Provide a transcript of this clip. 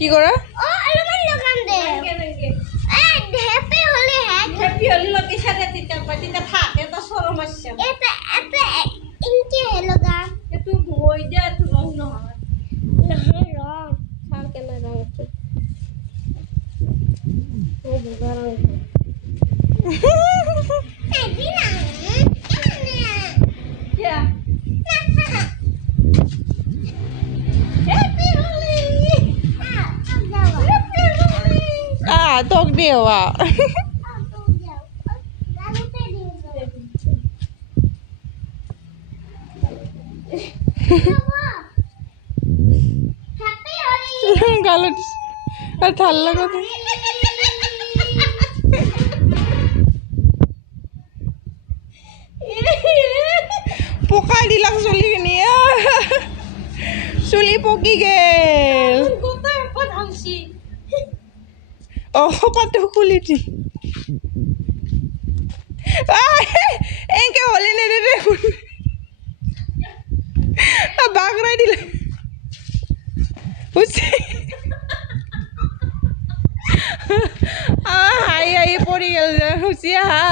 কি কৰা ও অলপমান লগাম দে হ্যাপি হলি লকেশনে তিতা পাতিতা থাকে তো সরম আসছে এটা ইনকে লগা একটু বই দে একটু রং নহয় নহয় রং সার কেন রং আছে ও বুঝা রং এই দিনা क्या हैप्पी होली তোক দেৱা গালত আর ভাল লাগা পোকা দিলাক চুলিখিনি চুলি পকি গেল পাতো খুলি দি এনেকে হলে নেদে দেখোন বাগৰাই দিলে বুঝছি হাই হাই পৰি গেল হুচিয়া হা